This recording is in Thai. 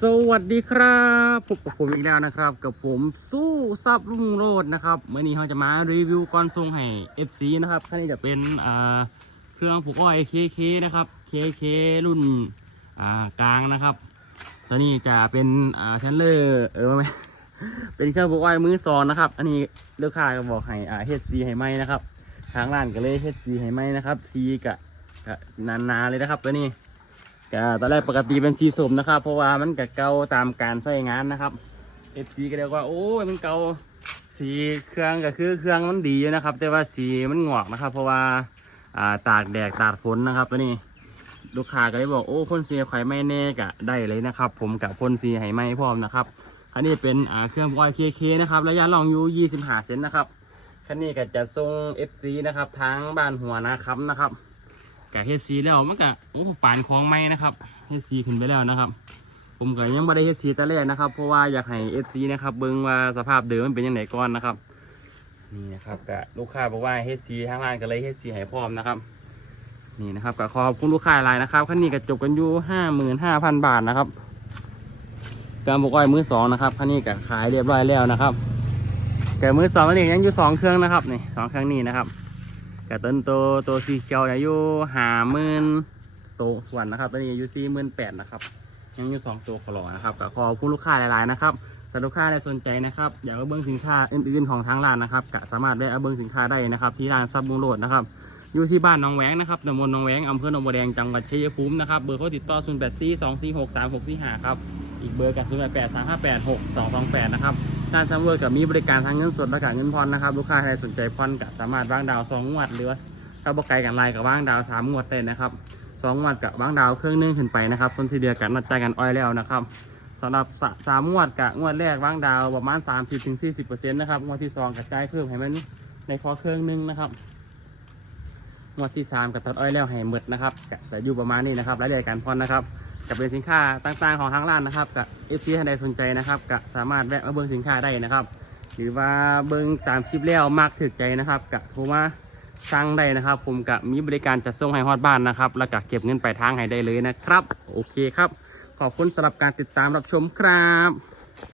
สวัสดีครับพบกับผมอีกแล้วนะครับ กับผมสู้ซับรุ่งโรจน์นะครับเมื่อนี้เราจะมารีวิวก้อนทรงให้ FC นะครับคันนี้จะเป็นเครื่องผูกอ้อย KK นะครับ KK รุ่นกลางนะครับ ตัวนี้จะเป็นอ่าเชนเลอร์เออไหมเป็นเครื่องผูกอ้อยมือสองนะครับ อันนี้ลูกค้าก็บอกให้อ่า HC ให้ไหมนะครับ ทางร้านก็เลย HC ให้ไหมนะครับ C กะกะนานๆเลยนะครับตัวนี้ ก็ตอนแรกปกติเป็นสีสมนะครับ เพราะว่ามันก็เก่าตามการใช้งานนะครับ FC ก็เรียกว่าโอ้ยมันเก่าสีเครื่องก็คือเครื่องมันดีนะครับ แต่ว่าสีมันงอกนะครับ เพราะว่าอ่าตากแดดตากฝนนะครับตัวนี้ลูกค้าก็เลยบอกโอ้พ่นสีไข่ไม่แน่กะได้เลยนะครับ ผมกับพ่นสีให้ไม่พร้อมนะครับอันนี้เป็นอ่าเครื่องบอยเคเคนะครับระยะลองอยู่25เซนนะครับคันนี้ก็จะส่ง FC นะครับทางบ้านหัวนะครับนะครับ กะเฮดซีแล้วมันกะโอ้ปานของไม้นะครับเฮดซีขึ้นไปแล้วนะครับ ผมก็ยังไม่ได้เฮดซีแต่แรกนะครับ เพราะว่าอยากให้เอฟซีนะครับเบิ่งว่าสภาพเดิมมันเป็นยังไงก่อนนะครับ นี่นะครับกะลูกค้าบอกว่าเฮดซีทางร้านก็เลยเฮดซีให้พร้อมนะครับ นี่นะครับก็ขอบคุณลูกค้าหลายนะครับคันนี้ก็จบกันอยู่ห้าหมื่นห้าพันบาทนะครับการบอกว่ามือสองนะครับคันนี้ก็ขายเรียบร้อยแล้วนะครับแต่มือสองนี่ยังอยู่สองเครื่องนะครับนี่สองเครื่องนี้นะครับ กับต้นโตโตวสีเขียวเนี่ยอายุห้าหมื่นโตส่วนนะครับตอนนี้อายุสี่หมื่นแปดนะครับ ยังอยู่สองตัวขอรอนะครับก็ขอบคุณลูกค้าหลายๆนะครับสำหรับลูกค้าที่สนใจนะครับอยากเอาเบิ้งสินค้าอื่นๆของทางร้านนะครับก็สามารถได้เอาเบิ้งสินค้าได้นะครับที่ร้านซับบุงโรดนะครับอยู่ที่บ้านหนองแหวงนะครับตำบลหนองแหวงอำเภอหนองบัวแดงจังหวัดชัยภูมินะครับเบอร์เขาติดต่อ 0 8 4 2 4 6 3 6 4 5 ครับ อีกเบอร์กับ0 8 8 3 5 8 6 2 2 8 นะครับด้านซัมเวอร์กับมีบริการทางเงินสดและการเงินผ่อนนะครับ ลูกค้าใครสนใจผ่อนก็สามารถวางดาวสองงวดหรือว่าถ้าบกไกลกันไลน์กับวางดาวสามงวดได้นะครับสองงวดกับวางดาวเครื่องนึ่งขึ้นไปนะครับคนที่เดียวกันนัดใจกันอ้อยแล้วนะครับสำหรับสามงวดกับงวดแรกวางดาวประมาณ 30-40%นะครับงวดที่สองกับจ่ายเพิ่มให้มันในพอเครื่องนึงนะครับงวดที่3กับตัดอ้อยแล้วให้หมดนะครับก็จะอยู่ประมาณนี้นะครับรายละเอียดการผ่อนนะครับ กับเป็นสินค้าต่างๆของทางร้านนะครับกับเอฟซีท่านใดสนใจนะครับก็สามารถแวะมาเบิ้งสินค้าได้นะครับ หรือว่าเบิ้งตามคลิปแล้วมากถึกใจนะครับกับโทรมาสั่งได้นะครับ ผมกับมีบริการจัดส่งให้ฮอดบ้านนะครับ แล้วก็เก็บเงินปลายทางให้ได้เลยนะครับ โอเคครับ ขอบคุณสำหรับการติดตามรับชมครับ